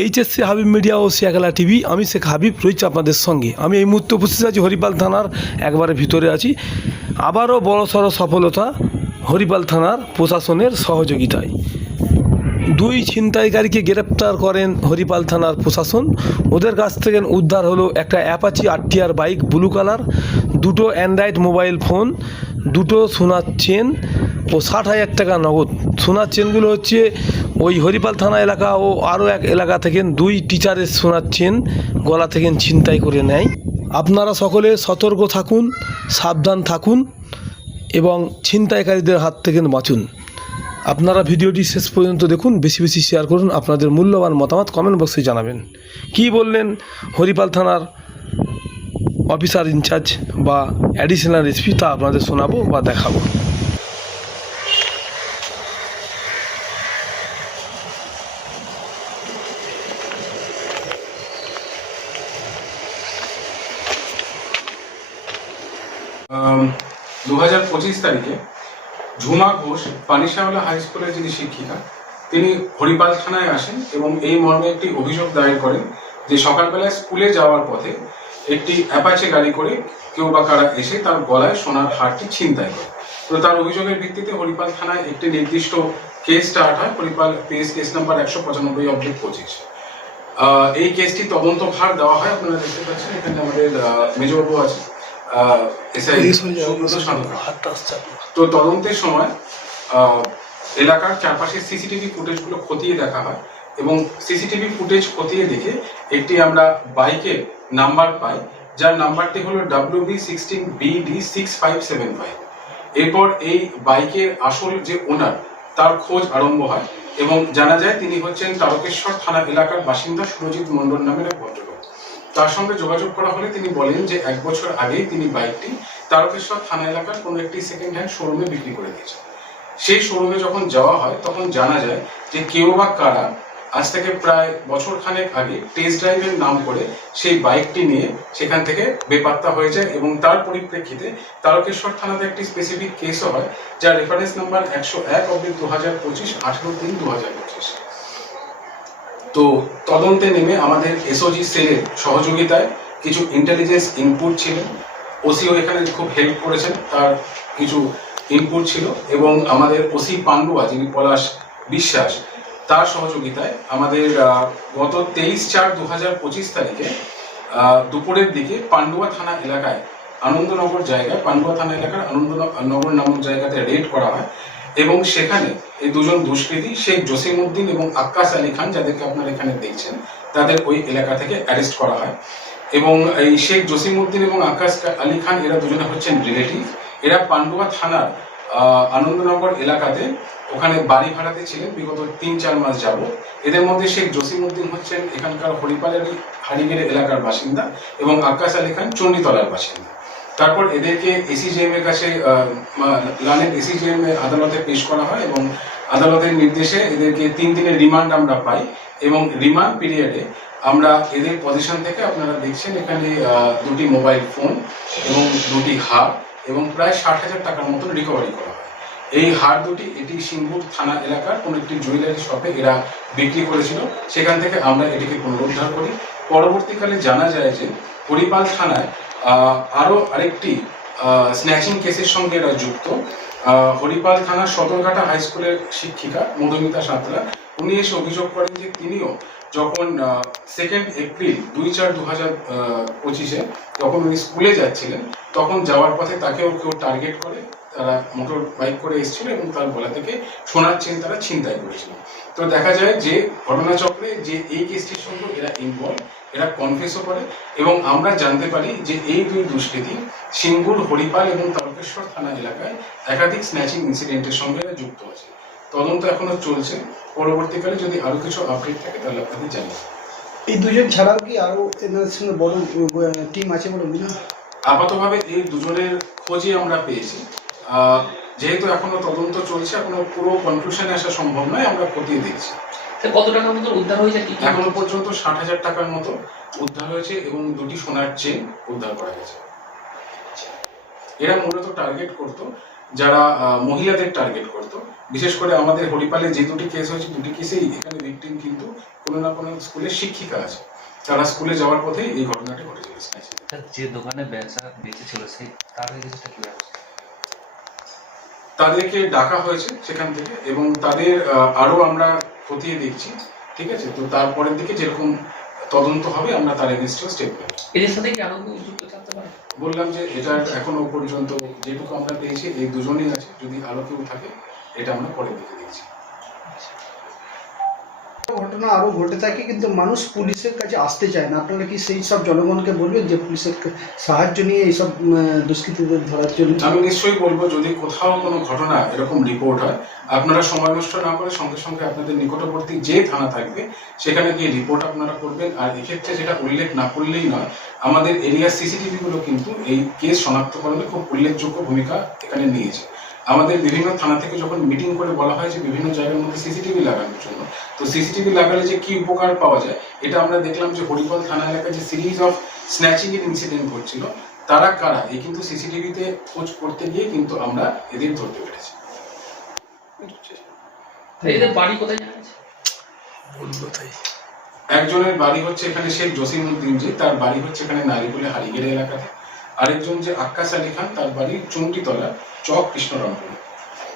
HSC Habib media ও Shiakhala TV আমি শেখ হাবিব রয়েছে আপনাদের সঙ্গে। আমি এই মুহূর্তে উপস্থিত আছি হরিপাল থানার, একবারে ভিতরে আছি। আবারও বড় সড়ো সফলতা হরিপাল থানার প্রশাসনের সহযোগিতায়। দুই ছিনতাইকারীকে গ্রেপ্তার করেন হরিপাল থানার প্রশাসন। ওদের কাছ থেকে উদ্ধার হলো একটা Apache RTR bike, blue colour, দুটো অ্যান্ড্রয়েড মোবাইল ফোন, দুটো সোনার চেন ও ষাট হাজার টাকা নগদ। সোনার চেনগুলো হচ্ছে ওই হরিপাল থানা এলাকা ও আরও এক এলাকা থেকে দুই টিচারের সোনার চেন গলা থেকে ছিনতাই করে নেয়। আপনারা সকলে সতর্ক থাকুন, সাবধান থাকুন এবং ছিনতাইকারীদের হাত থেকে বাঁচুন। আপনারা ভিডিওটি শেষ পর্যন্ত দেখুন, বেশি বেশি শেয়ার করুন, আপনাদের মূল্যবান মতামত কমেন্ট বক্সে জানাবেন। কি বললেন হরিপাল থানার অফিসার ইনচার্জ বা অ্যাডিশনাল এসপি তা আপনাদের শোনাবো বা দেখাবো? দু হাজার পঁচিশ তারিখে ঝুমা ঘোষ পানিশাওলা হাই স্কুলের যিনি শিক্ষিকা, তিনি হরিপাল থানায় আসেন এবং এই মর্মে একটি অভিযোগ দায়ের করেন যে সকালবেলায় স্কুলে যাওয়ার পথে একটি অ্যাপাচে গাড়ি করে কেউ বা কারা এসে তার গলায় সোনার হারটি ছিনতাই করে। তো তার অভিযোগের ভিত্তিতে হরিপাল থানায় একটি নির্দিষ্ট কেস স্টার্ট হয়, হরিপাল পেস কেস নাম্বার একশো পঁচানব্বই অব্লিক পঁচিশ। এই কেসটি তদন্ত ভার দেওয়া হয়, আপনারা দেখতে পাচ্ছেন, এখানে আমাদের মেজবাবু আছে তো তদন্তের সময় এলাকার চারপাশের সিসিটিভি ফুটেজগুলো খতিয়ে দেখা হয় এবং সিসিটিভি ফুটেজ খতিয়ে দেখে একটি আমরা বাইকের নাম্বার পাই যার নাম্বারটি হলো W B sixteen BD six five seven five এরপর এই বাইকের আসল যে ওনার তার খোঁজ আরম্ভ হয় এবং জানা যায় তিনি হচ্ছেন তারকেশ্বর থানা এলাকার বাসিন্দা সুরজিৎ মণ্ডল নামের এক ভদ্রলোক। তার সঙ্গে যোগাযোগ করা হলে তিনি বলেন যে এক বছর আগেই তিনি বাইকটি তারকেশ্বর থানা এলাকার কোনো একটি সেকেন্ড হ্যান্ড শোরুমে বিক্রি করে দিয়েছেন। সেই শোরুমে যখন যাওয়া হয়, তখন জানা যায় যে কেউ বা কারা আজ থেকে প্রায় বছর খানেক আগে টেস্ট ড্রাইভের নাম করে সেই বাইকটি নিয়ে সেখান থেকে বেপাত্তা হয়ে যায় এবং তার পরিপ্রেক্ষিতে তারকেশ্বর থানাতে একটি স্পেসিফিক কেসও হয় যার রেফারেন্স নাম্বার একশো এক অব্দি দু হাজার পঁচিশ আঠেরো তিন দু হাজার পঁচিশ। তো তদন্তে নেমে আমাদের এসওজি সেলের সহযোগিতায় কিছু ইন্টেলিজেন্স ইনপুট ছিল। ওসিও এখানে খুব হেল্প করেছেন, তার কিছু ইনপুট ছিল এবং আমাদের ওসি পান্ডুয়া যিনি পলাশ বিশ্বাস, তার সহযোগিতায় আমাদের গত তেইশ চার দু হাজার পঁচিশ তারিখে দুপুরের দিকে পান্ডুয়া থানা এলাকায় আনন্দনগর জায়গায়, পান্ডুয়া থানা এলাকার আনন্দনগর নামক জায়গাতে রেড করা হয়। এবং সেখানে এই দুজন দুষ্কৃতী শেখ জসিম উদ্দিন এবং আক্কাস আলী খান, যাদেরকে আপনারা এখানে দেখছেন, তাদের ওই এলাকা থেকে অ্যারেস্ট করা হয়। এবং এই শেখ জসিম উদ্দিন এবং আক্কাস আলী খান, এরা দুজনে হচ্ছেন রিলেটিভ এরা পান্ডুয়া থানার আনন্দনগর এলাকাতে ওখানে বাড়ি ভাড়াতে ছিলেন, বিগত তিন চার মাস যাব এদের মধ্যে শেখ জসিম উদ্দিন হচ্ছেন এখানকার হরিপালের হাড়িগেড়ে এলাকার বাসিন্দা এবং আক্কাস আলী খান চণ্ডীতলার বাসিন্দা। তারপর এদেরকে এসিজিএম এর কাছে লানের এসিজিএম এর আদালতে পেশ করা হয় এবং আদালতের নির্দেশে এদেরকে তিন দিনের রিমান্ড আমরা পাই এবং রিমান্ড পিরিয়ডে আমরা এদের পজিশন থেকে আপনারা দেখছেন এখানে দুটি মোবাইল ফোন এবং দুটি হার এবং প্রায় ষাট হাজার টাকার মতন রিকভারি করা হয়। এই হার দুটি এটি সিঙ্গুর থানা এলাকার কোনো একটি জুয়েলারি শপে এরা বিক্রি করেছিল। সেখান থেকে আমরা এটিকে পুনরুদ্ধার করি। পরবর্তীকালে জানা যায় যে হরিপাল থানায় আহ, আরও আরেকটি স্ন্যাচিং কেসের সঙ্গে এরা যুক্ত। হরিপাল থানার সদরঘাটা হাই স্কুলের শিক্ষিকা মধুমিতা সাঁতরা। উনি এসে অভিযোগ করেন যে তিনিও যখন সেকেন্ড এপ্রিল দুই চার দু হাজার পঁচিশে যখন উনি স্কুলে যাচ্ছিলেন, তখন যাওয়ার পথে তাকেও কেউ টার্গেট করে, তারা মোটর বাইক করে এসেছিল এবং তার গলা থেকে সোনার চেন তারা ছিনতাই করেছিল। তো দেখা যায় যে ঘটনাচক্রে যে এই কেসটির সঙ্গে এরা ইনভলভ এরা কনফেসও করে এবং আমরা জানতে পারি যে এই দুই দুষ্কৃতী সিঙ্গুর হরিপাল এবং তারকেশ্বর থানা এলাকায় একাধিক স্ন্যাচিং ইনসিডেন্টের সঙ্গে যুক্ত আছে। তদন্ত এখনও চলছে। পরবর্তীকালে যদি আরও কিছু আপডেট থাকে তাহলে আপনাদের জানিয়ে এই দুজন ছাড়াও কি আরও এনাদের সঙ্গে বড় টিম আছে বলে মনে হয়? আপাতভাবে এই দুজনের খোঁজই আমরা পেয়েছি। যেহেতু এখনও তদন্ত চলছে এখনও পুরো কনক্লুশনে আসা সম্ভব নয় আমরা খতিয়ে দেখছি। তা কত টাকার মতো উদ্ধার হয়েছে এখনও পর্যন্ত ষাট হাজার টাকার মতো উদ্ধার হয়েছে এবং দুটি সোনার চেন উদ্ধার করা গেছে। এরা মূলত টার্গেট করত যারা মহিলাদের টার্গেট করতো। বিশেষ করে আমাদের হরিপালে যে দুটি কেস হয়েছে দুটি কেসেই এখানে ভিকটিম কিন্তু কোনো না কোনো স্কুলের শিক্ষিকা আছে। তারা স্কুলে যাওয়ার পথে এই ঘটনাটি ঘটেছিল। যে দোকানে বেচা বেঁচেছিল সেই হয়ে কি ব্যবস্থা? তাদেরকে ডাকা হয়েছে সেখান থেকে এবং তাদের আহ, আরও আমরা খতিয়ে দেখছি ঠিক আছে? তো তারপরের দিকে যেরকম তদন্ত হবে আমরা তার এগেনস্টেও স্টেপ নেব এর সাথে কি আরও যুক্ত থাকতে পারে? বললাম যে এটা এখনও পর্যন্ত যেটুকু আমরা পেয়েছি এই দুজনেই আছে যদি আরও কেউ থাকে এটা আমরা পরে দেখে দেখছি ঘটনা আরও ঘটে থাকে, কিন্তু মানুষ পুলিশের কাছে আসতে চায় না। আপনারা কি সেই সব জনগণকে বলবেন যে পুলিশের সাহায্য নিয়ে এইসব দুষ্কৃতীদের ধরার জন্য? আমি নিশ্চয়ই বলব, যদি কোথাও কোনো ঘটনা এরকম রিপোর্ট হয়, আপনারা সময় নষ্ট না করে সঙ্গে সঙ্গে আপনাদের নিকটবর্তী যে থানা থাকবে, সেখানে গিয়ে রিপোর্ট আপনারা করবেন। আর এক্ষেত্রে যেটা উল্লেখ না করলেই নয়, আমাদের এরিয়ার সিসিটিভি গুলো কিন্তু এই কেস শনাক্তকরণে খুব উল্লেখযোগ্য ভূমিকা এখানে নিয়েছে। আমাদের বিভিন্ন থানা থেকে যখন মিটিং করে বলা হয় যে বিভিন্ন জায়গার মধ্যে সিসিটিভি লাগানোর জন্য তো সিসিটিভি লাগালে যে কি উপকার পাওয়া যায় এটা আমরা দেখলাম যে হরিপল থানা এলাকায় যে সিরিজ অফ স্ন্যাচিং এর ইনসিডেন্ট ঘটছিল তারা কারা? এই কিন্তু সিসিটিভিতে খোঁজ করতে গিয়ে কিন্তু আমরা এদের ধরতে পেরেছি। এদের বাড়ি কোথায় একজনের বাড়ি হচ্ছে এখানে শেখ জসিম উদ্দিন জি তার বাড়ি হচ্ছে এখানে নালিগুলে হারিগেড়ে এলাকাতে। আরেকজন যে আক্কাস আলী খান তার বাড়ি চণ্ডীতলা চক কৃষ্ণরামপুর।